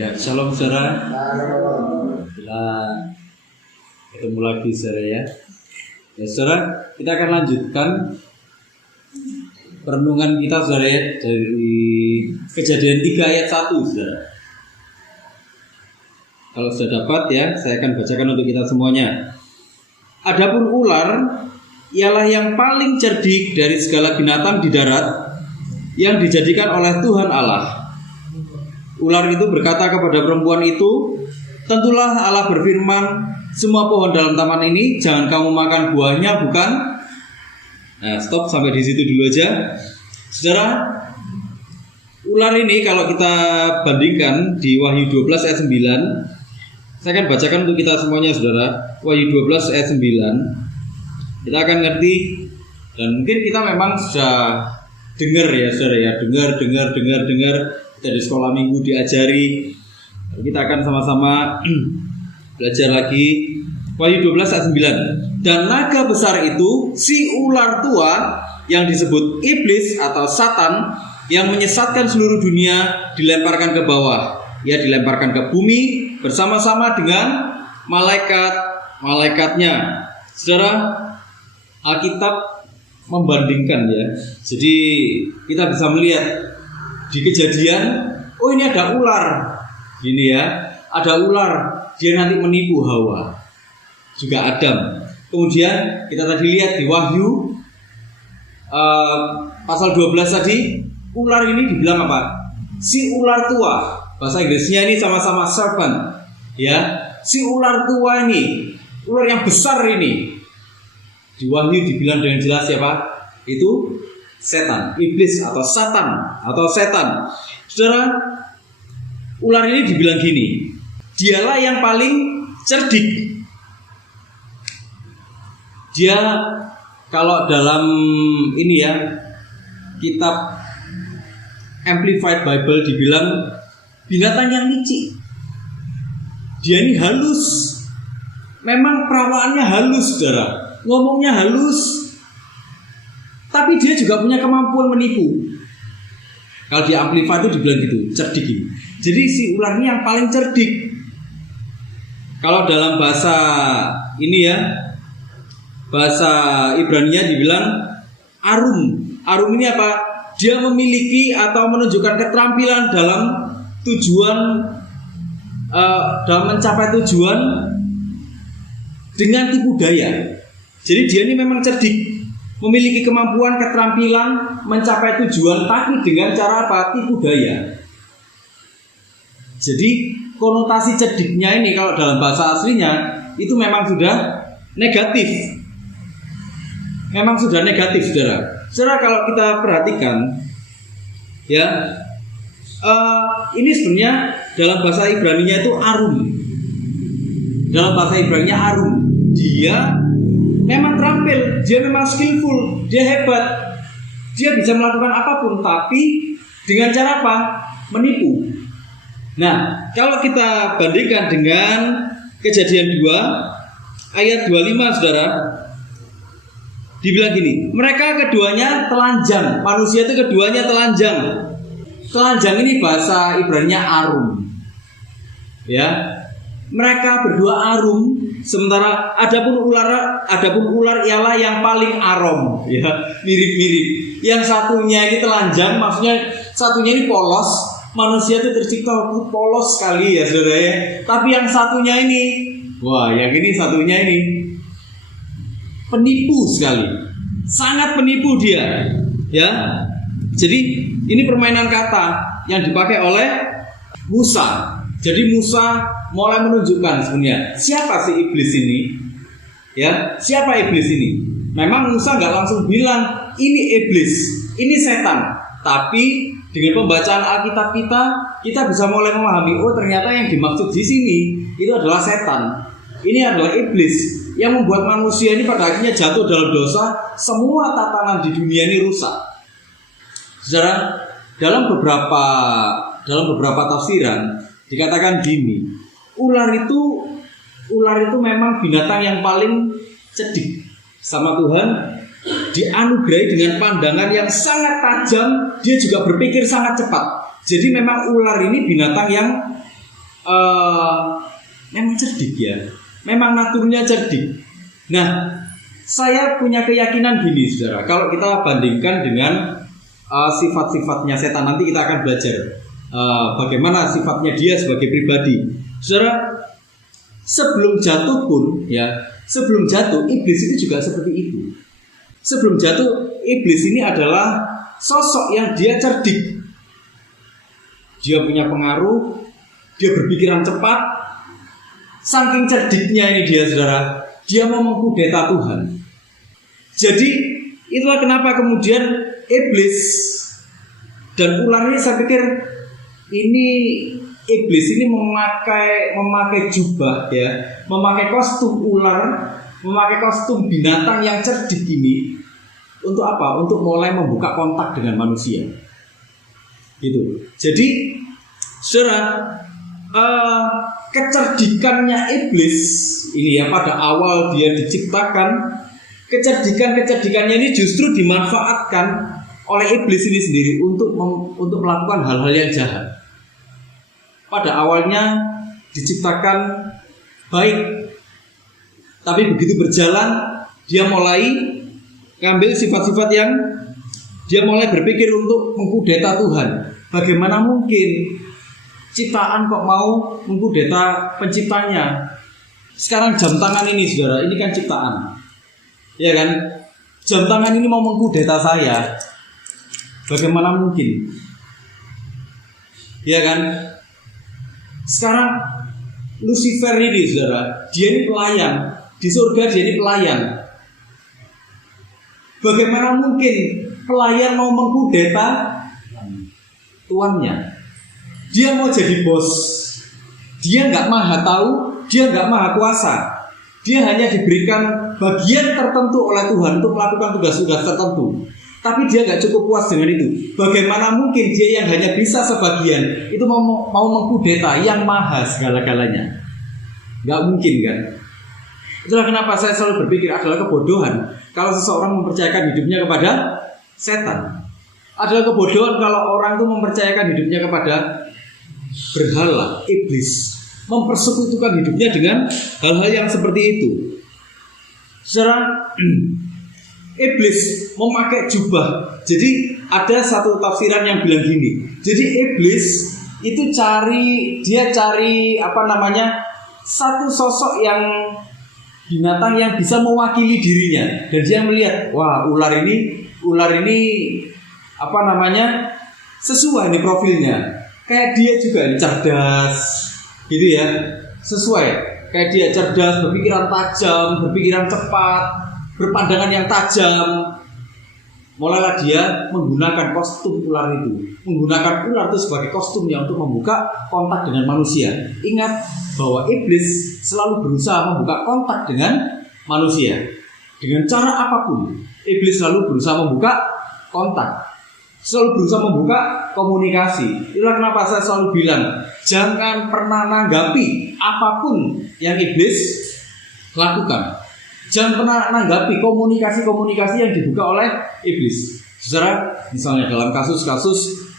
Ya, shalom saudara. Kita ketemu lagi saudara ya. Ya saudara, kita akan lanjutkan perenungan kita saudara ya, dari Kejadian 3 ayat 1 saudara. Kalau sudah dapat ya, saya akan bacakan untuk kita semuanya. Adapun ular ialah yang paling cerdik dari segala binatang di darat yang dijadikan oleh Tuhan Allah. Ular itu berkata kepada perempuan itu, tentulah Allah berfirman, semua pohon dalam taman ini jangan kamu makan buahnya, bukan? Nah, stop sampai di situ dulu aja. Saudara, ular ini kalau kita bandingkan di Wahyu 12 ayat 9, saya akan bacakan untuk kita semuanya saudara. Wahyu 12 ayat 9. Kita akan ngerti, dan mungkin kita memang sudah dengar ya saudara ya, dengar. Kita di sekolah minggu diajari. Kita akan sama-sama belajar lagi. Wahyu 12 ayat 9. Dan naga besar itu, si ular tua yang disebut iblis atau Satan, yang menyesatkan seluruh dunia, dilemparkan ke bawah. Ia dilemparkan ke bumi bersama-sama dengan malaikat-malaikatnya. Saudara, Alkitab membandingkan ya. Jadi kita bisa melihat di Kejadian, oh ini ada ular, gini ya, ada ular, dia nanti menipu Hawa, juga Adam. Kemudian kita tadi lihat di Wahyu pasal 12 tadi, ular ini dibilang apa? Si ular tua, bahasa Inggrisnya ini sama-sama serpent, ya. Si ular tua ini, ular yang besar ini, di Wahyu dibilang dengan jelas siapa? Itu setan, iblis atau Satan atau setan. Saudara, ular ini dibilang gini, dialah yang paling cerdik. Dia kalau dalam ini ya, kitab Amplified Bible dibilang binatang yang licik. Dia ini halus. Memang perawaannya halus, saudara. Ngomongnya halus. Tapi dia juga punya kemampuan menipu. Kalau di Amplify itu dibilang gitu, cerdik ini. Jadi si ular ini yang paling cerdik. Kalau dalam bahasa ini ya, bahasa Ibrania dibilang arum. Arum ini apa? Dia memiliki atau menunjukkan keterampilan dalam tujuan, dalam mencapai tujuan dengan tipu daya. Jadi dia ini memang cerdik, memiliki kemampuan, keterampilan mencapai tujuan, tapi dengan cara apa? Tipu daya. Jadi konotasi cerdiknya ini kalau dalam bahasa aslinya itu memang sudah negatif. Memang sudah negatif, saudara. Saudara, kalau kita perhatikan, ya, ini sebenarnya dalam bahasa Ibraninya itu arum. Dalam bahasa Ibraninya arum. Dia memang terampil, dia memang skillful, dia hebat, dia bisa melakukan apapun, tapi dengan cara apa? Menipu. Nah, kalau kita bandingkan dengan Kejadian 2 ayat 25, saudara, dibilang gini, mereka keduanya telanjang, manusia itu keduanya telanjang. Telanjang ini bahasa Ibraninya arum, ya. Mereka berdua arum, sementara adapun ular ialah yang paling arom, ya, mirip-mirip. Yang satunya ini telanjang, maksudnya satunya ini polos. Manusia itu tercipta polos sekali ya saudara ya. Tapi yang satunya ini, wah, yang ini satunya ini penipu sekali, sangat penipu dia, ya. Jadi ini permainan kata yang dipakai oleh Musa. Jadi Musa mulai menunjukkan sebenarnya siapa sih iblis ini, ya, siapa iblis ini. Memang Musa nggak langsung bilang ini iblis, ini setan, tapi dengan pembacaan Alkitab kita bisa mulai memahami, oh ternyata yang dimaksud di sini itu adalah setan, ini adalah iblis yang membuat manusia ini pada akhirnya jatuh dalam dosa. Semua tatanan di dunia ini rusak. Saudara, dalam beberapa tafsiran dikatakan gini, ular itu memang binatang yang paling cerdik sama Tuhan, dianugerahi dengan pandangan yang sangat tajam, dia juga berpikir sangat cepat. Jadi memang ular ini binatang yang memang cerdik ya, memang naturnya cerdik. Nah, saya punya keyakinan gini saudara, kalau kita bandingkan dengan sifat-sifatnya setan, nanti kita akan belajar bagaimana sifatnya dia sebagai pribadi. Saudara, sebelum jatuh pun ya, sebelum jatuh iblis itu juga seperti itu. Sebelum jatuh iblis ini adalah sosok yang dia cerdik. Dia punya pengaruh, dia berpikiran cepat. Saking cerdiknya ini dia saudara, dia mau mengkudeta Tuhan. Jadi itulah kenapa kemudian iblis dan ular ini, saya pikir ini iblis ini memakai jubah ya, memakai kostum ular, memakai kostum binatang yang cerdik ini untuk apa? Untuk mulai membuka kontak dengan manusia. Gitu. Jadi saudara, kecerdikannya iblis ini ya, pada awal dia diciptakan, kecerdikannya ini justru dimanfaatkan oleh iblis ini sendiri untuk melakukan hal-hal yang jahat. Pada awalnya diciptakan baik, tapi begitu berjalan dia mulai ngambil sifat-sifat yang dia mulai berpikir untuk mengkudeta Tuhan. Bagaimana mungkin ciptaan kok mau mengkudeta penciptanya? Sekarang jam tangan ini saudara, ini kan ciptaan, ya kan? Jam tangan ini mau mengkudeta saya, bagaimana mungkin? Ya kan? Sekarang Lucifer ini saudara, dia ini pelayan di surga, dia ini pelayan. Bagaimana mungkin pelayan mau mengkudeta tuannya? Dia mau jadi bos. Dia nggak maha tahu, dia nggak maha kuasa. Dia hanya diberikan bagian tertentu oleh Tuhan untuk melakukan tugas-tugas tertentu. Tapi dia nggak cukup puas dengan itu. Bagaimana mungkin dia yang hanya bisa sebagian itu mau mengkudeta yang maha segala-galanya? Nggak mungkin kan? Itulah kenapa saya selalu berpikir adalah kebodohan kalau seseorang mempercayakan hidupnya kepada setan. Adalah kebodohan kalau orang itu mempercayakan hidupnya kepada berhala, iblis, mempersekutukan hidupnya dengan hal-hal yang seperti itu. Secara iblis memakai jubah. Jadi ada satu tafsiran yang bilang gini. Jadi iblis itu cari satu sosok yang binatang yang bisa mewakili dirinya, dan dia melihat, wah, ular ini sesuai nih profilnya. Kayak dia juga cerdas, gitu ya. Sesuai, kayak dia cerdas, berpikiran tajam, berpikiran cepat, berpandangan yang tajam. Mulailah dia menggunakan kostum ular itu, menggunakan ular itu sebagai kostumnya untuk membuka kontak dengan manusia. Ingat bahwa iblis selalu berusaha membuka kontak dengan manusia dengan cara apapun. Iblis selalu berusaha membuka kontak, selalu berusaha membuka komunikasi. Itulah kenapa saya selalu bilang, jangan pernah nanggapi apapun yang iblis lakukan. Jangan pernah nanggapi komunikasi-komunikasi yang dibuka oleh iblis. Saudara, misalnya dalam kasus-kasus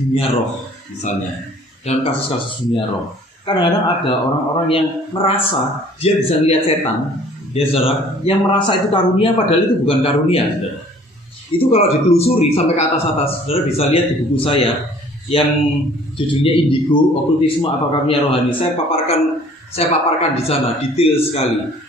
dunia roh, misalnya dalam kasus-kasus dunia roh, kadang-kadang ada orang-orang yang merasa dia bisa melihat setan, ya saudara, yang merasa itu karunia, padahal itu bukan karunia, saudara. Itu kalau ditelusuri sampai ke atas-atas, saudara bisa lihat di buku saya yang judulnya Indigo, Okultisme atau Karunia Rohani. Saya paparkan di sana detail sekali.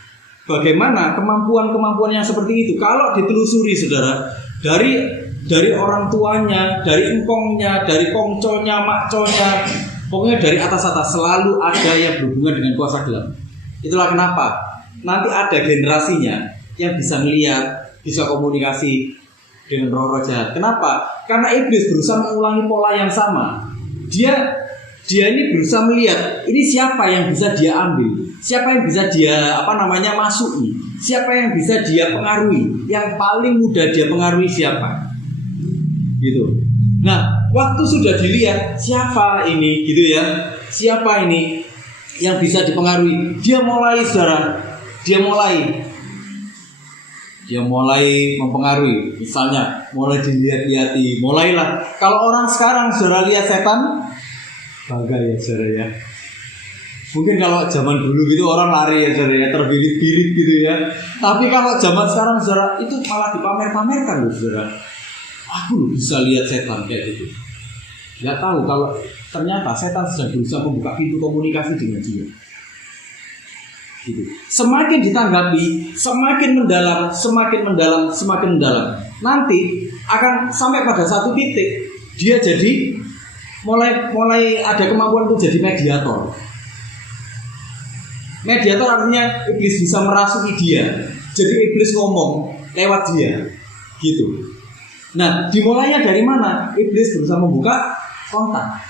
Bagaimana kemampuan-kemampuan yang seperti itu kalau ditelusuri, saudara, dari orang tuanya, dari engkongnya, dari kongconya, makconya, pokoknya dari atas-atas selalu ada yang berhubungan dengan kuasa gelap. Itulah kenapa nanti ada generasinya yang bisa melihat, bisa komunikasi dengan roh-roh jahat. Kenapa? Karena iblis berusaha mengulangi pola yang sama. Dia ini berusaha melihat ini siapa yang bisa dia ambil, siapa yang bisa dia masuki, siapa yang bisa dia pengaruhi, yang paling mudah dia pengaruhi siapa, gitu. Nah, waktu sudah dilihat siapa ini, gitu ya, siapa ini yang bisa dipengaruhi, dia mulai mempengaruhi. Misalnya mulai dilihat-lihati, mulailah. Kalau orang sekarang sudah lihat setan, Bangga ya saudara ya. Mungkin kalau zaman dulu gitu orang lari ya saudara ya, terbirit-birit gitu ya. Tapi kalau zaman sekarang saudara, itu malah dipamer-pamerkan loh saudara. Aku loh bisa lihat setan kayak gitu. Gak tahu kalau ternyata setan sedang berusaha membuka pintu komunikasi dengan dia. Gitu. Semakin ditanggapi, semakin mendalam, semakin mendalam, semakin mendalam. Nanti akan sampai pada satu titik dia jadi mulai ada kemampuan untuk jadi mediator. Mediator artinya iblis bisa merasuki dia. Jadi iblis ngomong lewat dia. Gitu. Nah, dimulainya dari mana? Iblis berusaha membuka kontak.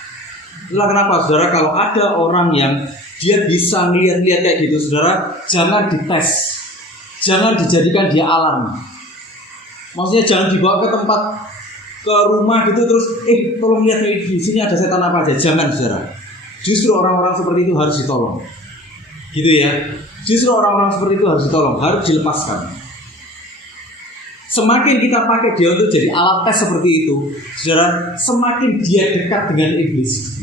Itulah kenapa saudara kalau ada orang yang dia bisa lihat-lihat kayak gitu, saudara, jangan dites. Jangan dijadikan dia alarm. Maksudnya jangan dibawa ke tempat, ke rumah gitu terus tolong lihat di sini ada setan apa aja. Jangan saudara. Justru orang-orang seperti itu harus ditolong. Gitu ya. Justru orang-orang seperti itu harus ditolong, harus dilepaskan. Semakin kita pakai dia untuk jadi alat tes seperti itu, saudara, semakin dia dekat dengan iblis.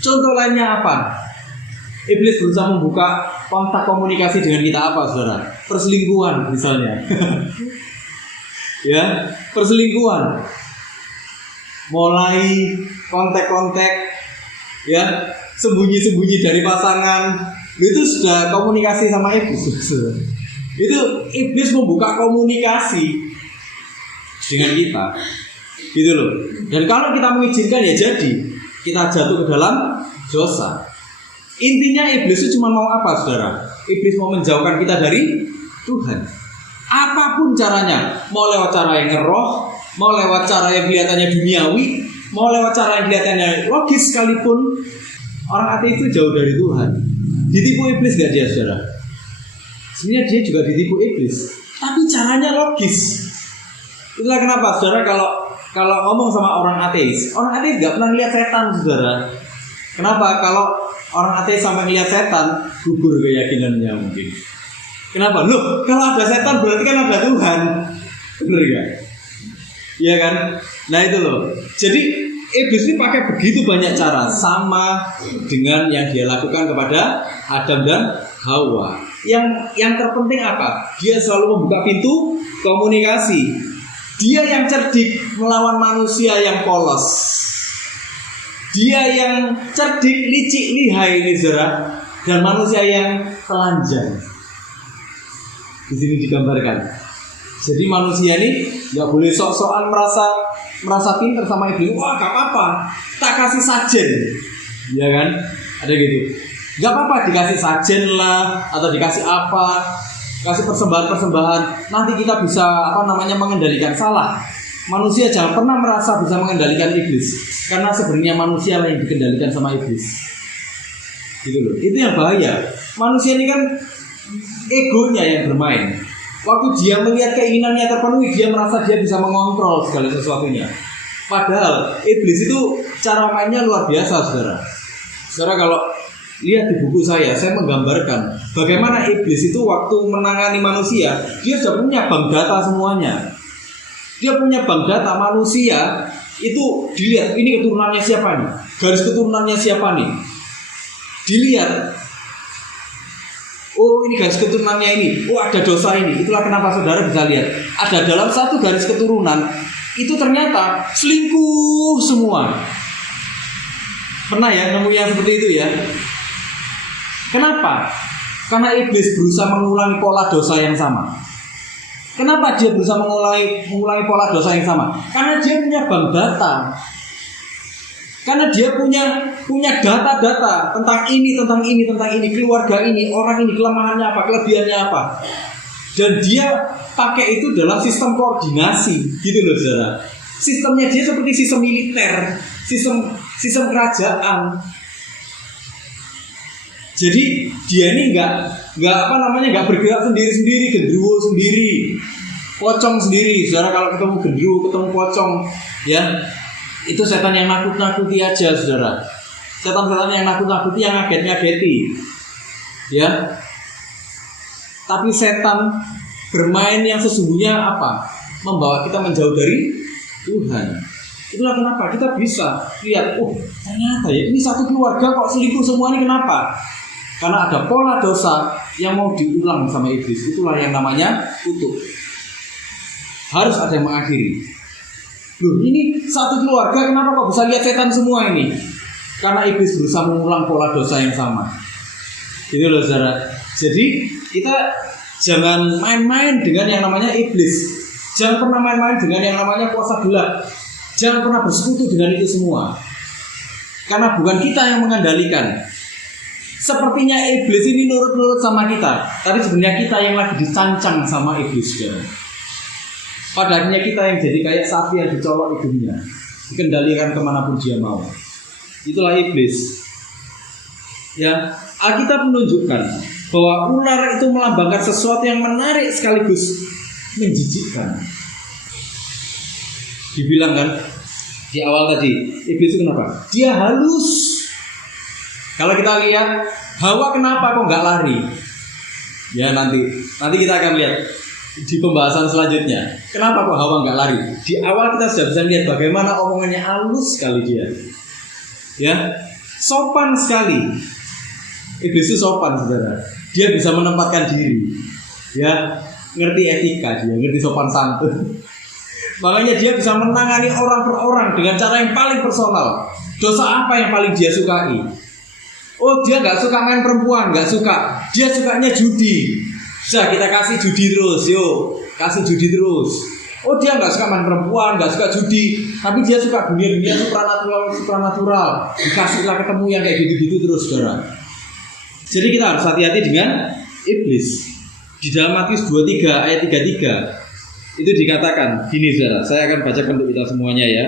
Contoh lainnya apa? Iblis berusaha membuka kontak komunikasi dengan kita apa, saudara? Perselingkuhan misalnya. Ya, perselingkuhan. Mulai kontak-kontak, ya, sembunyi-sembunyi dari pasangan. Itu sudah komunikasi sama iblis. Itu iblis membuka komunikasi dengan kita. Gitu loh. Dan kalau kita mengizinkan ya jadi kita jatuh ke dalam dosa. Intinya iblis itu cuma mau apa, saudara? Iblis mau menjauhkan kita dari Tuhan. Apapun caranya, mau lewat cara yang ngeroh, mau lewat cara yang kelihatannya duniawi, mau lewat cara yang kelihatannya logis sekalipun, orang ateis itu jauh dari Tuhan. Ditipu iblis gak dia, saudara? Sebenarnya dia juga ditipu iblis, tapi caranya logis. Itulah kenapa, saudara, kalau ngomong sama orang ateis gak pernah lihat setan, saudara. Kenapa? Kalau orang ateis sampai lihat setan, gugur keyakinannya mungkin. Kenapa? Loh, kalau ada setan berarti kan ada Tuhan. Bener gak? Iya kan? Nah itu loh. Jadi iblis ini pakai begitu banyak cara, sama dengan yang dia lakukan kepada Adam dan Hawa. Yang terpenting apa? Dia selalu membuka pintu komunikasi. Dia yang cerdik melawan manusia yang polos. Dia yang cerdik, licik, lihai ini saudara, dan manusia yang telanjang. Di sini digambarkan. Jadi manusia ini nggak boleh sok-sokan merasa pintar sama iblis. Wah, gak apa-apa, tak kasih sajen, ya kan? Ada gitu. Gak apa-apa dikasih sajen lah, atau dikasih apa, kasih persembahan-persembahan. Nanti kita bisa mengendalikan. Salah. Manusia jangan pernah merasa bisa mengendalikan iblis, karena sebenarnya manusia lah yang dikendalikan sama iblis. Gitu loh. Itu yang bahaya. Manusia ini kan egonya yang bermain. Waktu dia melihat keinginannya terpenuhi, dia merasa dia bisa mengontrol segala sesuatunya. Padahal iblis itu cara mainnya luar biasa, saudara. Saudara kalau lihat di buku saya menggambarkan bagaimana iblis itu waktu menangani manusia, dia sudah punya bank data semuanya. Dia punya bank data manusia itu, dilihat ini keturunannya siapa nih, garis keturunannya siapa nih, dilihat. Oh ini garis keturunannya ini, oh ada dosa ini. Itulah kenapa saudara bisa lihat ada dalam satu garis keturunan itu ternyata selingkuh semua. Pernah ya nemu yang seperti itu ya? Kenapa? Karena iblis berusaha mengulangi pola dosa yang sama. Kenapa dia berusaha mengulangi pola dosa yang sama? Karena dia punya bank data. Karena dia punya data-data tentang ini, keluarga ini, orang ini, kelemahannya apa, kelebihannya apa. Dan dia pakai itu dalam sistem koordinasi, gitu loh saudara. Sistemnya dia seperti sistem militer, sistem kerajaan. Jadi dia ini nggak bergerak sendiri, genderuwo sendiri, pocong sendiri. Saudara kalau ketemu genderuwo, ketemu pocong, ya itu setan yang nakut-nakuti aja, saudara. Setan-setan yang nakut-nakuti, yang ngaget-ngageti, ya. Tapi setan bermain yang sesungguhnya apa? Membawa kita menjauh dari Tuhan. Itulah kenapa kita bisa lihat, oh ternyata ya ini satu keluarga kok selingkuh semua, ini kenapa? Karena ada pola dosa yang mau diulang sama iblis. Itulah yang namanya kutuk. Harus ada yang mengakhiri. Loh, ini satu keluarga kenapa kok bisa lihat setan semua ini? Karena iblis berusaha mengulang pola dosa yang sama. Gitu loh saudara. Jadi kita jangan main-main dengan yang namanya iblis. Jangan pernah main-main dengan yang namanya kuasa gelap. Jangan pernah bersekutu dengan itu semua. Karena bukan kita yang mengendalikan. Sepertinya iblis ini nurut-nurut sama kita, tapi sebenarnya kita yang lagi dicancang sama iblis. Pada akhirnya kita yang jadi kayak sapi yang dicolok hidungnya, dikendalikan kemanapun dia mau. Itulah iblis. Ya, Alkitab menunjukkan bahwa ular itu melambangkan sesuatu yang menarik sekaligus menjijikkan. Dibilang kan di awal tadi, iblis itu kenapa? Dia halus. Kalau kita lihat Hawa kenapa kok nggak lari? Ya nanti kita akan lihat di pembahasan selanjutnya. Kenapa kok Hawa nggak lari? Di awal kita sudah bisa lihat bagaimana omongannya halus sekali dia. Ya, sopan sekali. Iblis itu sopan, saudara. Dia bisa menempatkan diri. Ya, ngerti etika dia, ngerti sopan santun. Makanya dia bisa menangani orang per orang dengan cara yang paling personal. Dosa apa yang paling dia sukai? Oh, dia nggak suka main perempuan, nggak suka. Dia sukanya judi. Sudah kita kasih judi terus, yuk kasih judi terus. Oh, dia nggak suka main perempuan, nggak suka judi, tapi dia suka dunia supranatural. Dikasihlah ketemu yang kayak gitu-gitu terus, saudara. Jadi kita harus hati-hati dengan iblis. Di dalam Matius 23 ayat 33 itu dikatakan gini, saudara. Saya akan bacakan untuk kita semuanya ya.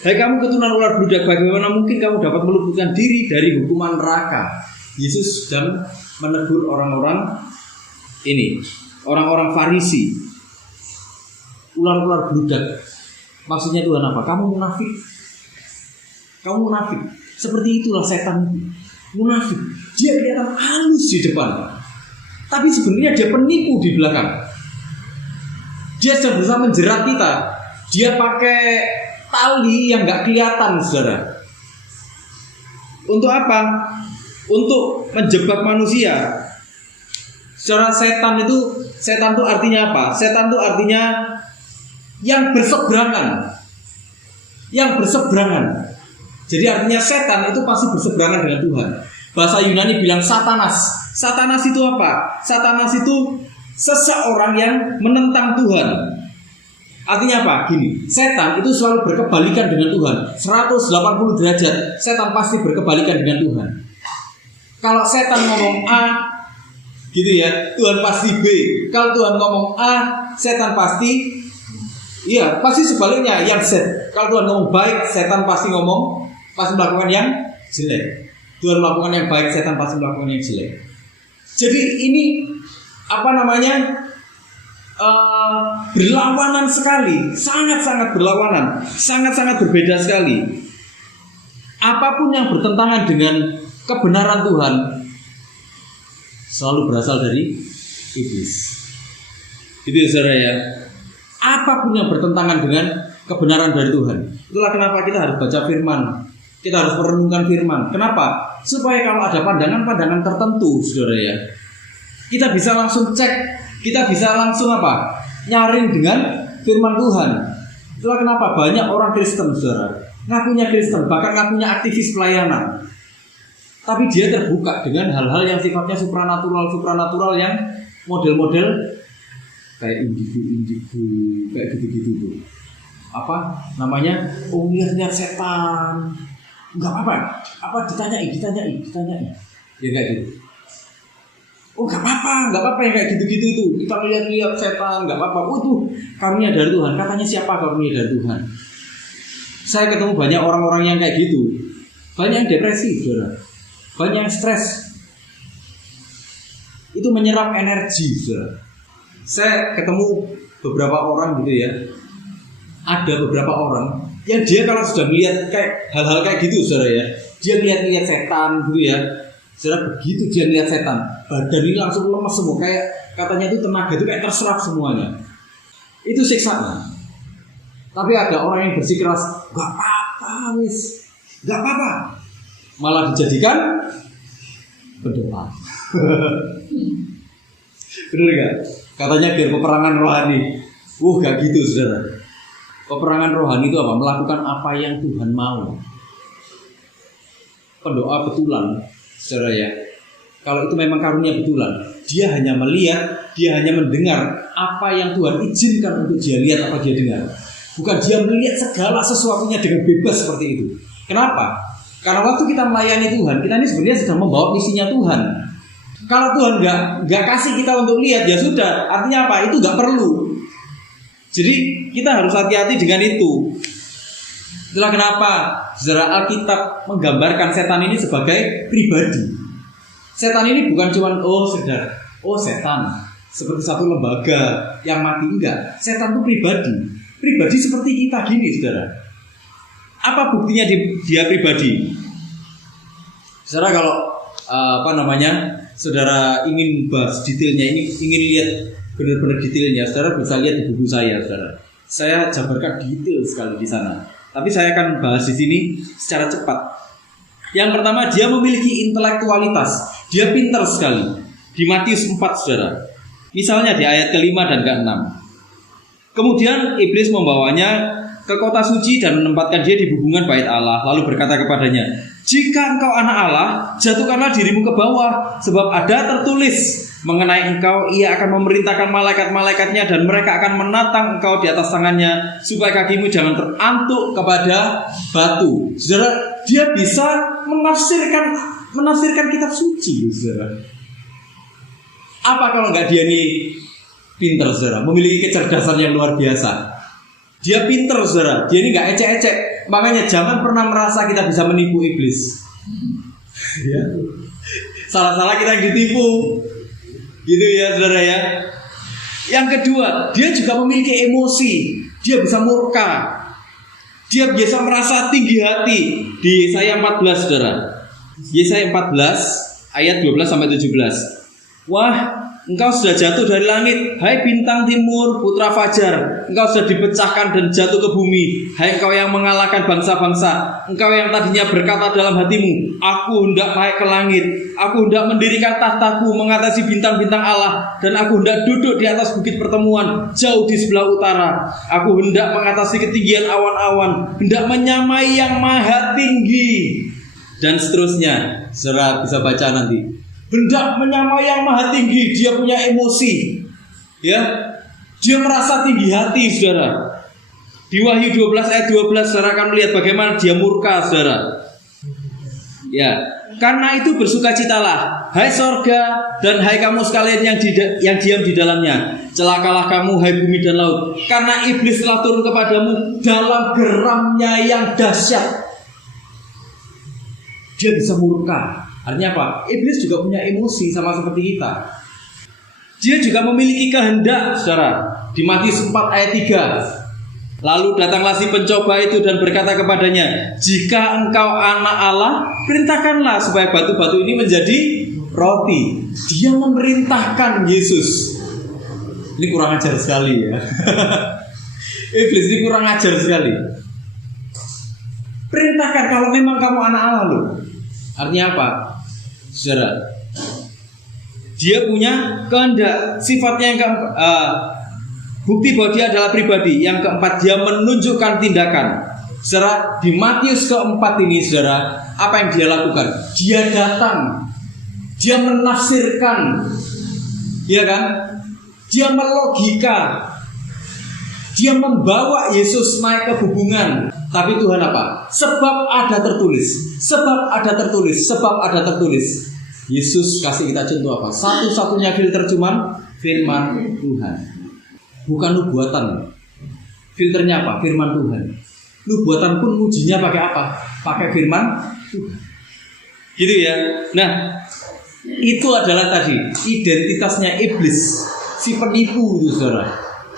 Hai kamu keturunan ular bludak, bagaimana mungkin kamu dapat meluputkan diri dari hukuman neraka? Yesus sedang menegur orang-orang ini, orang-orang Farisi. Ular-ular bludak. Maksudnya Tuhan apa? Kamu munafik. Kamu munafik. Seperti itulah setan. Munafik. Dia kelihatan halus di depan, tapi sebenarnya dia penipu di belakang. Dia sedang berusaha menjerat kita. Dia pakai tali yang nggak kelihatan, saudara. Untuk apa? Untuk menjebak manusia. Secara setan itu artinya apa? Setan itu artinya yang berseberangan. Yang berseberangan. Jadi artinya setan itu pasti berseberangan dengan Tuhan. Bahasa Yunani bilang satanas. Satanas itu apa? Satanas itu seseorang yang menentang Tuhan. Artinya apa? Gini, setan itu selalu berkebalikan dengan Tuhan. 180 derajat, setan pasti berkebalikan dengan Tuhan. Kalau setan ngomong A, gitu ya, Tuhan pasti B. Kalau Tuhan ngomong A, setan pasti, iya, pasti sebaliknya yang Z. Kalau Tuhan ngomong baik, setan pasti melakukan yang jelek. Tuhan melakukan yang baik, setan pasti melakukan yang jelek. Jadi ini berlawanan sekali, sangat-sangat berlawanan, sangat-sangat berbeda sekali. Apapun yang bertentangan dengan kebenaran Tuhan selalu berasal dari iblis. Itu ya saudara ya. Apapun yang bertentangan dengan kebenaran dari Tuhan. Itulah kenapa kita harus baca firman. Kita harus merenungkan firman. Kenapa? Supaya kalau ada pandangan-pandangan tertentu, saudara ya, kita bisa langsung cek. Kita bisa langsung nyaring dengan firman Tuhan. Itulah kenapa banyak orang Kristen, saudara, ngakunya Kristen, bahkan ngakunya aktivis pelayanan, tapi dia terbuka dengan hal-hal yang sifatnya supranatural yang model-model kayak individu kayak gitu-gitu tuh. Oh, lihat setan. Enggak apa ditanyai. Ya kayak gitu. Oh nggak apa-apa yang kayak gitu-gitu itu. Kita lihat setan, nggak apa-apa. Oh itu karunia dari Tuhan. Katanya siapa karunia dari Tuhan? Saya ketemu banyak orang-orang yang kayak gitu. Banyak yang depresi, saudara. Banyak yang stres. Itu menyerap energi, saudara. Saya ketemu beberapa orang gitu ya. Ada beberapa orang yang dia kalau sudah melihat kayak hal-hal kayak gitu, saudara ya, dia lihat setan gitu ya. Saudara, begitu dia lihat setan, badan ini langsung lemas semua, kayak katanya itu tenaga itu kayak terserap semuanya. Itu siksaan. Tapi ada orang yang bersikeras, gak apa-apa wis, gak apa-apa, malah dijadikan berdoa. Bener gak? Katanya biar peperangan rohani. Gak gitu saudara. Peperangan rohani itu apa? Melakukan apa yang Tuhan mau. Pendoa betulan, saudara ya. Kalau itu memang karunia betulan, dia hanya melihat, dia hanya mendengar apa yang Tuhan izinkan untuk dia lihat, apa dia dengar. Bukan dia melihat segala sesuatunya dengan bebas seperti itu. Kenapa? Karena waktu kita melayani Tuhan, kita ini sebenarnya sedang membawa misinya Tuhan. Kalau Tuhan nggak kasih kita untuk lihat, ya sudah. Artinya apa? Itu nggak perlu. Jadi kita harus hati-hati dengan itu. Itulah kenapa saudara Alkitab menggambarkan setan ini sebagai pribadi. Setan ini bukan cuma setan seperti satu lembaga yang mati, enggak. Setan itu pribadi. Pribadi seperti kita gini, saudara. Apa buktinya dia pribadi? Saudara kalau saudara ingin bahas detailnya, ingin lihat benar-benar detailnya, saudara bisa lihat di buku saya, saudara. Saya jabarkan detail sekali di sana. Tapi saya akan bahas di sini secara cepat. Yang pertama, dia memiliki intelektualitas. Dia pintar sekali. Di Matius 4, saudara. Misalnya di ayat ke-5 dan ke-6. Kemudian iblis membawanya ke kota suci dan menempatkan dia di hubungan bait Allah. Lalu berkata kepadanya, jika engkau anak Allah, jatuhkanlah dirimu ke bawah. Sebab ada tertulis mengenai engkau, ia akan memerintahkan malaikat-malaikatnya dan mereka akan menatang engkau di atas tangannya, supaya kakimu jangan terantuk kepada batu. Saudara, dia bisa menafsirkan kitab suci, saudara. Apa kalau nggak dia ini pinter, saudara, memiliki kecerdasan yang luar biasa. Dia pinter, saudara, dia ini nggak ecek-ecek. Makanya jangan pernah merasa kita bisa menipu iblis. Ya. Salah-salah kita yang ditipu. Gitu ya, saudara ya. Yang kedua, dia juga memiliki emosi. Dia bisa murka. Dia biasa merasa tinggi hati. Di Yesaya 14, saudara. Yesaya 14 ayat 12 sampai 17. Wah, engkau sudah jatuh dari langit, hai bintang timur, putra fajar. Engkau sudah dipecahkan dan jatuh ke bumi, hai engkau yang mengalahkan bangsa-bangsa. Engkau yang tadinya berkata dalam hatimu, aku hendak naik ke langit, aku hendak mendirikan tahtaku mengatasi bintang-bintang Allah, dan aku hendak duduk di atas bukit pertemuan jauh di sebelah utara. Aku hendak mengatasi ketinggian awan-awan, hendak menyamai yang maha tinggi. Dan seterusnya, saudara bisa baca nanti. Hendak menyamai yang maha tinggi. Dia punya emosi, ya. Dia merasa tinggi hati, saudara. Di Wahyu 12 ayat 12, saudara akan melihat bagaimana dia murka, saudara. Ya, karena itu bersukacitalah, hai sorga dan hai kamu sekalian yang diam di dalamnya. Celakalah kamu, hai bumi dan laut, karena iblis telah turun kepadamu dalam geramnya yang dahsyat. Dia bisa murka. Artinya apa? Iblis juga punya emosi sama seperti kita. Dia juga memiliki kehendak, saudara. Di Matius 4 ayat 3. Lalu datanglah si pencoba itu dan berkata kepadanya, jika engkau anak Allah, perintahkanlah supaya batu-batu ini menjadi roti. Dia memerintahkan Yesus. Ini kurang ajar sekali ya. Iblis ini kurang ajar sekali. Perintahkan kalau memang kamu anak Allah loh. Artinya apa? Saudara, dia punya kehendak. Sifatnya yang bukti bahwa dia adalah pribadi. Yang keempat, dia menunjukkan tindakan. Saudara, di Matius keempat ini, saudara, apa yang dia lakukan? Dia datang, dia menafsirkan, ya kan? Dia melogika, dia membawa Yesus naik ke hubungan. Tapi Tuhan apa? Sebab ada tertulis. Sebab ada tertulis. Sebab ada tertulis. Yesus kasih kita contoh apa? Satu-satunya filter cuman firman Tuhan. Bukan nubuatan. Filternya apa? Firman Tuhan. Nubuatan pun ujinya pakai apa? Pakai firman Tuhan. Gitu ya. Nah, itu adalah tadi identitasnya iblis. Si penipu itu, saudara.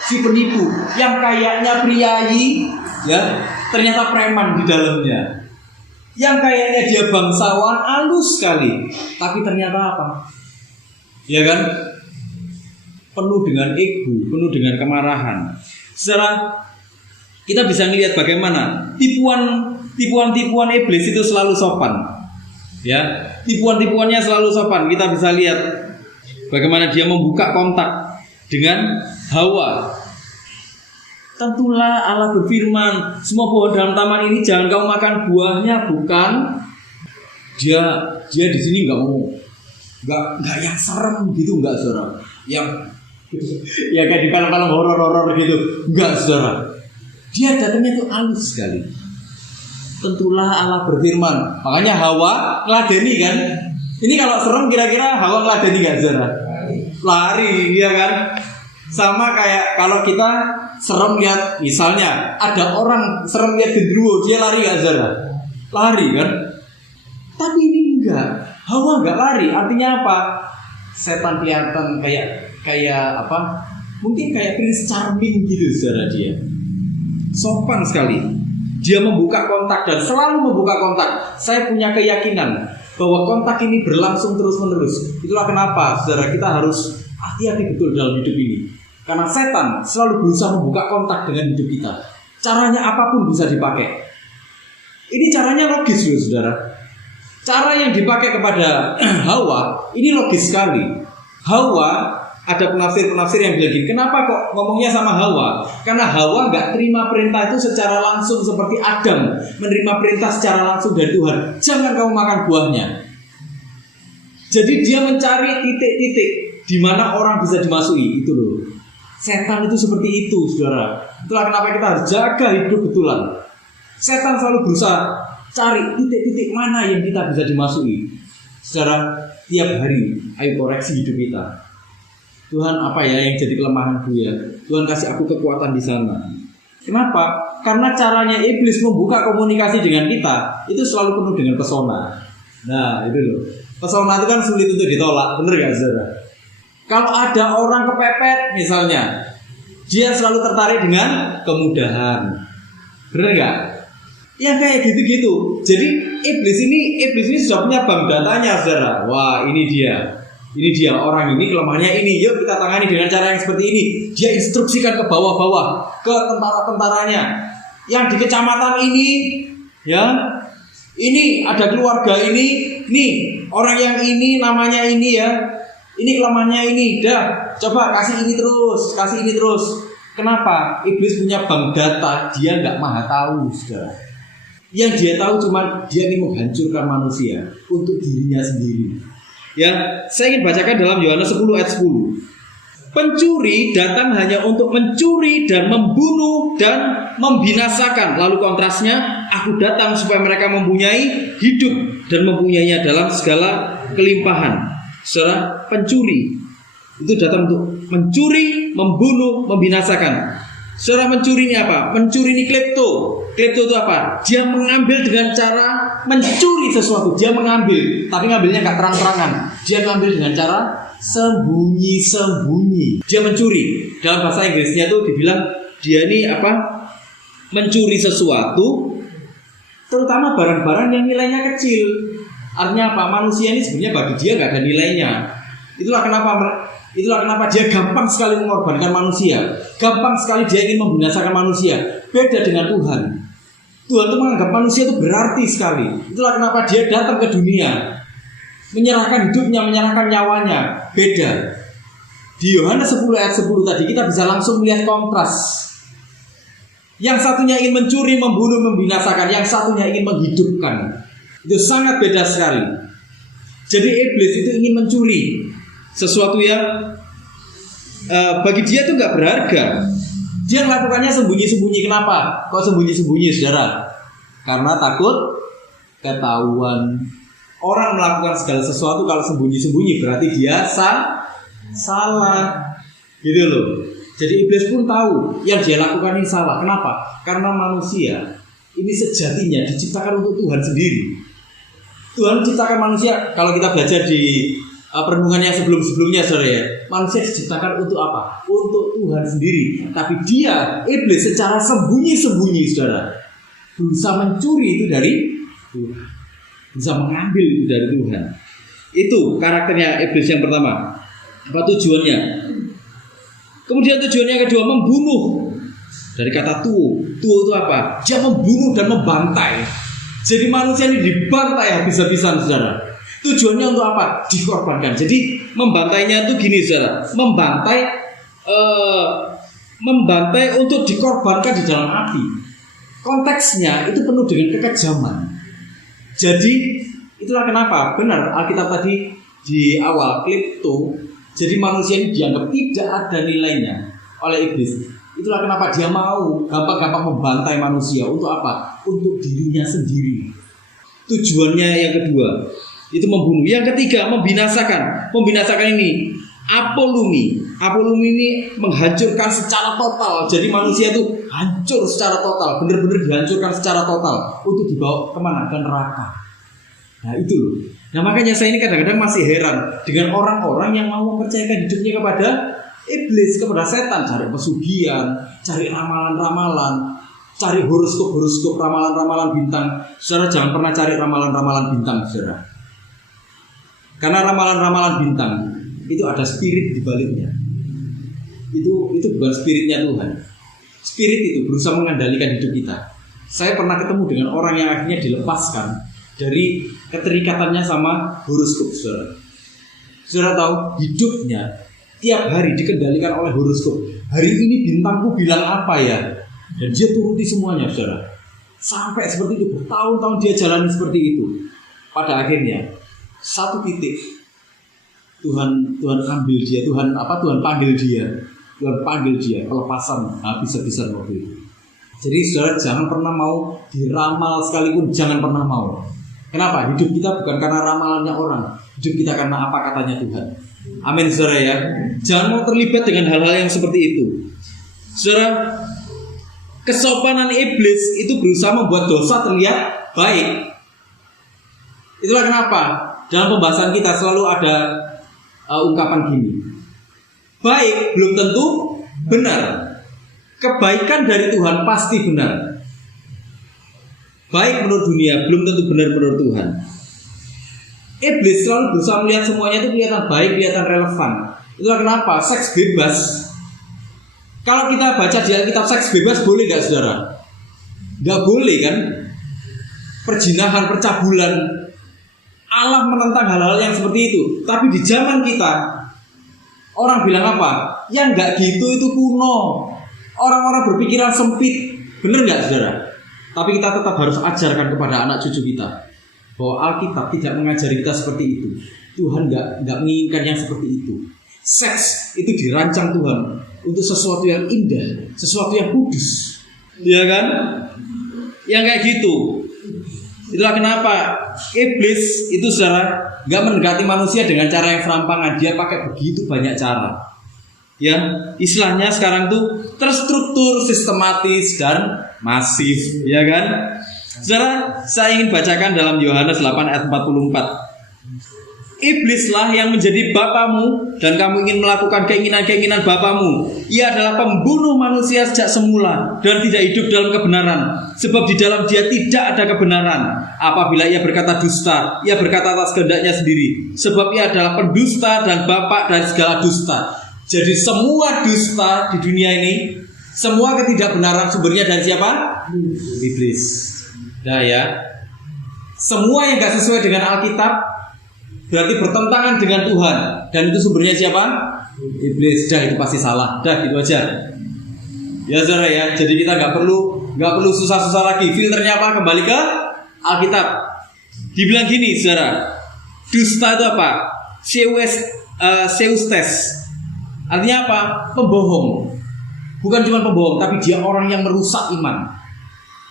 Si penipu yang kayaknya priayi, ya, ternyata preman di dalamnya. Yang kayaknya dia bangsawan, halus sekali, tapi ternyata apa? Ya kan? Penuh dengan ego, penuh dengan kemarahan. Saudara, kita bisa melihat bagaimana tipuan iblis itu selalu sopan. Ya, tipuannya selalu sopan. Kita bisa lihat bagaimana dia membuka kontak dengan Hawa. Tentulah Allah berfirman, semua buah dalam taman ini jangan kamu makan buahnya, bukan? Dia di sini nggak yang serem gitu, nggak saudara. Yang ya kayak di film-film horor gitu, nggak saudara. Dia datangnya tuh halus sekali. Tentulah Allah berfirman. Makanya Hawa ngeladeni kan. Ini kalau serem kira-kira Hawa ngeladeni gak saudara? Lari, iya kan? Sama kayak kalau kita serem lihat, misalnya ada orang serem lihat gendruwo, dia lari gak saudara? Lari kan? Tapi ini enggak. Hawa enggak lari. Artinya apa? Setan kelihatan kayak apa? Mungkin kayak Prince Charming gitu saudara dia. Sopan sekali. Dia membuka kontak dan selalu membuka kontak. Saya punya keyakinan bahwa kontak ini berlangsung terus-menerus. Itulah kenapa saudara kita harus hati-hati betul dalam hidup ini. Karena setan selalu berusaha membuka kontak dengan hidup kita. Caranya apapun bisa dipakai. Ini caranya logis loh saudara. Cara yang dipakai kepada Hawa ini logis sekali. Hawa, ada penafsir yang bilang gini, kenapa kok ngomongnya sama Hawa? Karena Hawa nggak terima perintah itu secara langsung seperti Adam menerima perintah secara langsung dari Tuhan. Jangan kamu makan buahnya. Jadi dia mencari titik-titik di mana orang bisa dimasuki, itu loh. Setan itu seperti itu, saudara. Itulah kenapa kita harus jaga hidup betulan. Setan selalu berusaha cari titik-titik mana yang kita bisa dimasuki. Saudara, tiap hari ayo koreksi hidup kita. Tuhan, apa ya yang jadi kelemahanku ya? Tuhan kasih aku kekuatan di sana. Kenapa? Karena caranya iblis membuka komunikasi dengan kita itu selalu penuh dengan pesona. Nah, itu loh. Pesona itu kan sulit untuk ditolak, bener gak saudara? Kalau ada orang kepepet misalnya, dia selalu tertarik dengan kemudahan. Bener gak? Ya kayak gitu-gitu. Jadi iblis ini sudah punya bank datanya saudara. Wah, ini dia orang ini kelemahannya ini. Yuk kita tangani dengan cara yang seperti ini. Dia instruksikan ke bawah-bawah, ke tentara-tentaranya yang di kecamatan ini, ya. Ini ada keluarga ini, nih orang yang ini namanya ini ya. Ini kelemahannya ini. Dah, coba kasih ini terus. Kenapa? Iblis punya bank data. Dia nggak maha tahu, saudara. Yang dia tahu cuma dia ingin menghancurkan manusia untuk dirinya sendiri. Ya, saya ingin bacakan dalam Yohanes 10 ayat 10. Pencuri datang hanya untuk mencuri dan membunuh dan membinasakan. Lalu kontrasnya, aku datang supaya mereka mempunyai hidup dan mempunyainya dalam segala kelimpahan. Saudara, pencuri itu datang untuk mencuri, membunuh, membinasakan. Saudara, mencuri ini apa? Mencuri ini klepto. Klepto itu apa? Dia mengambil dengan cara mencuri sesuatu. Dia mengambil, tapi ngambilnya nggak terang-terangan. Dia mengambil dengan cara sembunyi-sembunyi. Dia mencuri. Dalam bahasa Inggrisnya tuh dibilang dia ini apa? Mencuri sesuatu, terutama barang-barang yang nilainya kecil. Artinya apa? Manusia ini sebenarnya bagi dia nggak ada nilainya. Itulah kenapa dia gampang sekali mengorbankan manusia. Gampang sekali dia ingin membinasakan manusia. Beda dengan Tuhan. Tuhan itu menganggap manusia itu berarti sekali. Itulah kenapa dia datang ke dunia, menyerahkan hidupnya, menyerahkan nyawanya. Beda. Di Yohanes 10 ayat 10 tadi kita bisa langsung melihat kontras. Yang satunya ingin mencuri, membunuh, membinasakan. Yang satunya ingin menghidupkan. Itu sangat beda sekali. Jadi iblis itu ingin mencuri sesuatu yang bagi dia itu nggak berharga. Dia melakukannya sembunyi-sembunyi. Kenapa? Kok sembunyi-sembunyi, saudara? Karena takut ketahuan. Orang melakukan segala sesuatu kalau sembunyi-sembunyi berarti dia salah. Gitu loh. Jadi iblis pun tahu yang dia lakukan ini salah. Kenapa? Karena manusia ini sejatinya diciptakan untuk Tuhan sendiri. Tuhan menciptakan manusia. Kalau kita belajar di perenungannya sebelum-sebelumnya, saudara ya, manusia diciptakan untuk apa? Untuk Tuhan sendiri. Tapi dia, iblis secara sembunyi-sembunyi, saudara, berusaha mencuri itu dari Tuhan, bisa mengambil itu dari Tuhan. Itu karakternya iblis yang pertama. Apa tujuannya? Kemudian tujuannya kedua, membunuh. Dari kata tuo itu apa? Dia membunuh dan membantai. Jadi manusia ini dibantai habis-habisan, saudara. Tujuannya untuk apa? Dikorbankan. Jadi membantainya itu gini, saudara. Membantai untuk dikorbankan di dalam api. Konteksnya itu penuh dengan kekejaman. Jadi itulah kenapa benar Alkitab tadi di awal klepto. Jadi manusia ini dianggap tidak ada nilainya oleh iblis. Itulah kenapa dia mau gampang-gampang membantai manusia. Untuk apa? Untuk dirinya sendiri. Tujuannya yang kedua itu membunuh. Yang ketiga membinasakan. Membinasakan ini apolumi. Apolumi ini menghancurkan secara total. Jadi manusia itu hancur secara total, benar-benar dihancurkan secara total untuk dibawa kemana? Ke neraka. Nah itu loh. Nah makanya saya ini kadang-kadang masih heran dengan orang-orang yang mau mempercayakan hidupnya kepada iblis, kepada setan. Cari pesugihan, cari ramalan-ramalan, cari horoskop-horoskop, ramalan-ramalan bintang. Saudara jangan pernah cari ramalan-ramalan bintang, saudara. Karena ramalan-ramalan bintang itu ada spirit di baliknya. Itu bukan spiritnya Tuhan. Spirit itu berusaha mengendalikan hidup kita. Saya pernah ketemu dengan orang yang akhirnya dilepaskan dari keterikatannya sama horoskop, saudara. Saudara tahu hidupnya tiap hari dikendalikan oleh horoskop. Hari ini bintangku bilang apa ya? Dan dia turuti semuanya, saudara. Sampai seperti itu, bertahun-tahun dia jalani seperti itu. Pada akhirnya satu titik Tuhan ambil dia, Tuhan panggil dia pelepasan habis-habisan waktu itu. Jadi saudara jangan pernah mau diramal sekalipun, jangan pernah mau. Kenapa? Hidup kita bukan karena ramalannya orang, hidup kita karena apa katanya Tuhan. Amin, saudara ya. Jangan mau terlibat dengan hal-hal yang seperti itu. Saudara, kesopanan iblis itu berusaha membuat dosa terlihat baik. Itulah kenapa dalam pembahasan kita selalu ada ungkapan gini. Baik belum tentu benar. Kebaikan dari Tuhan pasti benar. Baik menurut dunia belum tentu benar menurut Tuhan. Iblis selalu berusaha melihat semuanya itu kelihatan baik, kelihatan relevan. Itulah kenapa seks bebas. Kalau kita baca di Alkitab seks bebas boleh gak, saudara? Gak boleh kan? Perzinahan, percabulan. Allah menentang hal-hal yang seperti itu. Tapi di zaman kita orang bilang apa? Yang gak gitu itu kuno. Orang-orang berpikiran sempit. Bener gak, saudara? Tapi kita tetap harus ajarkan kepada anak cucu kita bahwa Alkitab tidak mengajari kita seperti itu. Tuhan gak menginginkan yang seperti itu. Seks itu dirancang Tuhan untuk sesuatu yang indah, sesuatu yang kudus. Iya kan? Yang kayak gitu. Itulah kenapa iblis itu saudara gak mendekati manusia dengan cara yang serampangan. Dia pakai begitu banyak cara. Ya, istilahnya sekarang tuh terstruktur, sistematis dan masif, ya kan? Saudara, saya ingin bacakan dalam Yohanes 8 ayat 44. Iblislah yang menjadi bapamu dan kamu ingin melakukan keinginan-keinginan bapamu. Ia adalah pembunuh manusia sejak semula dan tidak hidup dalam kebenaran, sebab di dalam dia tidak ada kebenaran. Apabila ia berkata dusta, ia berkata atas kehendaknya sendiri, sebab ia adalah pendusta dan bapak dari segala dusta. Jadi semua dusta di dunia ini, semua ketidakbenaran sumbernya dari siapa? Iblis. Nah ya, semua yang gak sesuai dengan Alkitab berarti bertentangan dengan Tuhan. Dan itu sumbernya siapa? Iblis. Dah itu pasti salah. Dah gitu aja. Ya saudara ya. Jadi kita gak perlu susah-susah lagi. Filternya apa? Kembali ke Alkitab. Dibilang gini saudara, dusta itu apa? Seustes. Artinya apa? Pembohong. Bukan cuma pembohong, tapi dia orang yang merusak iman.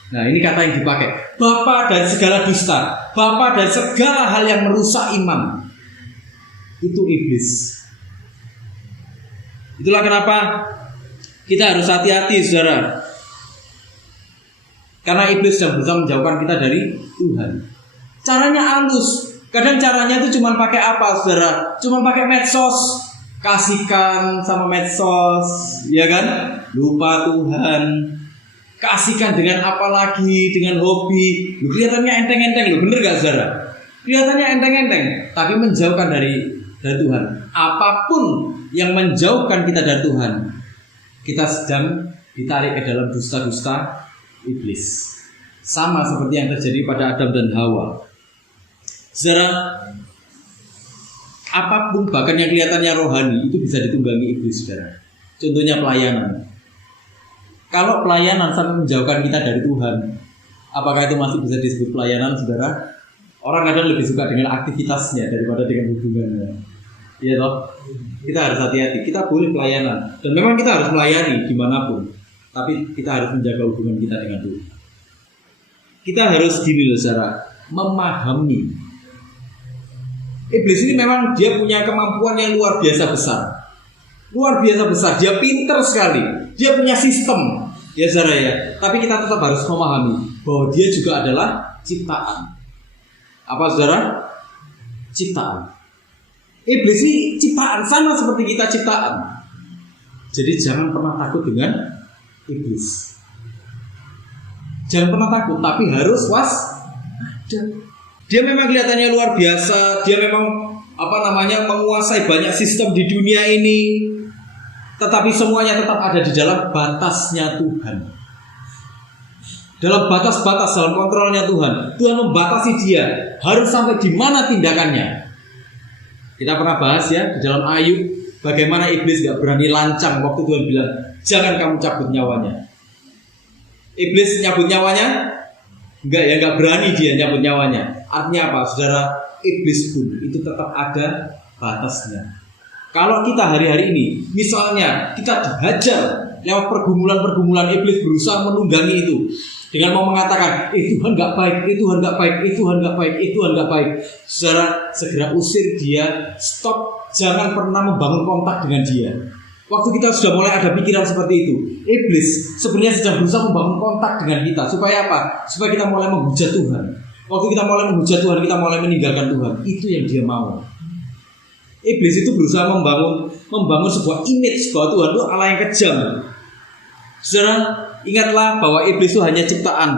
Nah ini kata yang dipakai. Bapa dari segala dusta, bapa dari segala hal yang merusak iman. Itu iblis. Itulah kenapa kita harus hati-hati, saudara. Karena iblis sedang berusaha menjauhkan kita dari Tuhan. Caranya halus. Kadang caranya itu cuma pakai apa, saudara? Cuma pakai medsos. Kasihkan sama medsos, ya kan? Lupa Tuhan. Kasihkan dengan apa lagi? Dengan hobi. Lu kelihatannya enteng-enteng, lu bener gak saudara? Kelihatannya enteng-enteng, tapi menjauhkan dari Tuhan. Apapun yang menjauhkan kita dari Tuhan, kita sedang ditarik ke dalam dusta-dusta iblis. Sama seperti yang terjadi pada Adam dan Hawa. Saudara, apapun bahkan yang kelihatannya rohani itu bisa ditunggangi iblis, saudara. Contohnya pelayanan. Kalau pelayanan sampai menjauhkan kita dari Tuhan, apakah itu masih bisa disebut pelayanan, saudara? Orang kadang lebih suka dengan aktivitasnya daripada dengan hubungannya. Iya toh? Kita harus hati-hati. Kita boleh pelayanan dan memang kita harus melayani dimanapun. Tapi kita harus menjaga hubungan kita dengan Tuhan. Kita harus gini loh, saudara, memahami. Iblis ini memang dia punya kemampuan yang luar biasa besar. Luar biasa besar. Dia pintar sekali. Dia punya sistem. Ya saudara ya. Tapi kita tetap harus memahami bahwa dia juga adalah ciptaan. Apa saudara? Ciptaan. Iblis ini ciptaan, sama seperti kita ciptaan. Jadi jangan pernah takut dengan iblis. Jangan pernah takut, tapi harus waspada. Dia memang kelihatannya luar biasa. Dia memang menguasai banyak sistem di dunia ini. Tetapi semuanya tetap ada di dalam batasnya Tuhan. Dalam batas-batas, dalam kontrolnya Tuhan. Tuhan membatasi dia. Harus sampai di mana tindakannya. Kita pernah bahas ya di dalam Ayub, bagaimana iblis gak berani lancang waktu Tuhan bilang, jangan kamu cabut nyawanya. Iblis nyabut nyawanya? Enggak ya, gak berani dia nyabut nyawanya. Artinya apa, saudara? Iblis pun itu tetap ada batasnya. Kalau kita hari-hari ini, misalnya kita dihajar lewat pergumulan-pergumulan, iblis berusaha menunggangi itu dengan mau mengatakan, Tuhan gak baik, Tuhan gak baik, Tuhan gak baik, Tuhan gak baik. Saudara, segera usir dia, stop, jangan pernah membangun kontak dengan dia. Waktu kita sudah mulai ada pikiran seperti itu, iblis sebenarnya sedang berusaha membangun kontak dengan kita. Supaya apa? Supaya kita mulai menghujat Tuhan. Waktu kita mulai menghujat Tuhan, kita mulai meninggalkan Tuhan. Itu yang dia mau. Iblis itu berusaha membangun sebuah image bahwa Tuhan itu Allah yang kejam. Saudara, ingatlah bahwa iblis itu hanya ciptaan.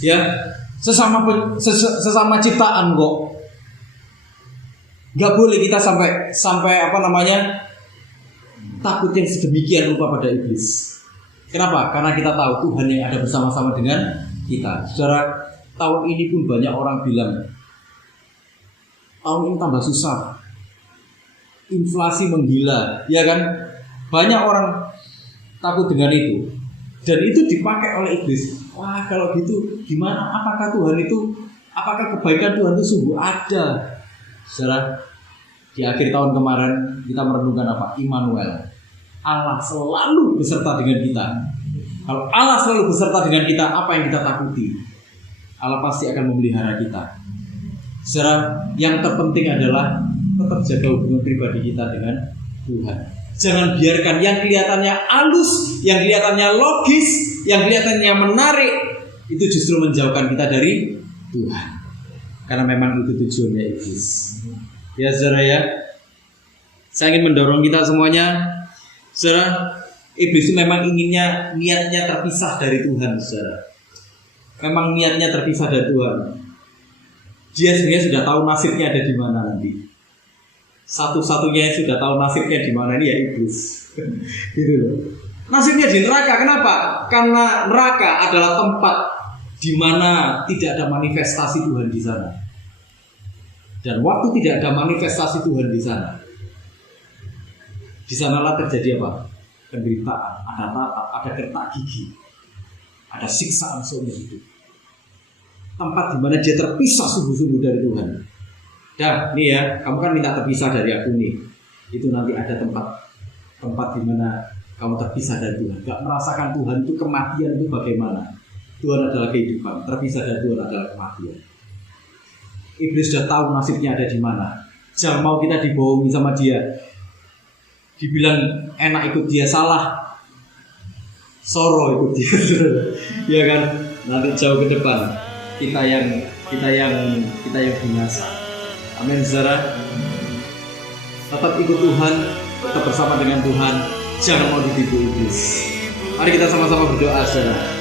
Ya, sesama ciptaan kok. Gak boleh kita sampai takut yang sedemikian rupa pada iblis. Kenapa? Karena kita tahu Tuhan yang ada bersama-sama dengan kita. Saudara, tahun ini pun banyak orang bilang, tahun ini tambah susah, inflasi menggila, ya kan? Banyak orang takut dengan itu, dan itu dipakai oleh iblis. Wah, kalau gitu gimana? Apakah kebaikan Tuhan itu sungguh ada? Saudara, di akhir tahun kemarin kita merenungkan apa? Immanuel, Allah selalu beserta dengan kita. Kalau Allah selalu beserta dengan kita, apa yang kita takuti? Allah pasti akan memelihara kita. Saudara, yang terpenting adalah tetap jaga hubungan pribadi kita dengan Tuhan. Jangan biarkan yang kelihatannya halus, yang kelihatannya logis, yang kelihatannya menarik, itu justru menjauhkan kita dari Tuhan. Karena memang itu tujuannya iblis. Ya saudara ya, saya ingin mendorong kita semuanya. Saudara, iblis itu memang niatnya terpisah dari Tuhan, saudara. Memang niatnya terpisah dari Tuhan. Dia sebenarnya sudah tahu nasibnya ada di mana nanti. Satu-satunya yang sudah tahu nasibnya di mana ini ya iblis. Gitu loh. Nasibnya di neraka. Kenapa? Karena neraka adalah tempat di mana tidak ada manifestasi Tuhan di sana. Dan waktu tidak ada manifestasi Tuhan di sanalah terjadi apa? Penderitaan, ada tatap, ada gertak gigi, ada siksaan seumur hidup. Tempat di mana dia terpisah sungguh-sungguh dari Tuhan. Dah, nih ya, kamu kan minta terpisah dari aku nih. Itu nanti ada tempat di mana kamu terpisah dari Tuhan. Gak merasakan Tuhan itu kematian itu bagaimana? Tuhan adalah kehidupan, terpisah dari Tuhan adalah kematian. Iblis sudah tahu nasibnya ada di mana. Jangan mau kita dibohongi sama dia. Dibilang enak ikut dia, salah. Soro ikut dia. Ya kan? Nanti jauh ke depan kita yang binasa. Amin, saudara. Tetap ikut Tuhan, tetap bersama dengan Tuhan. Jangan mau ditipu iblis. Mari kita sama-sama berdoa, saudara.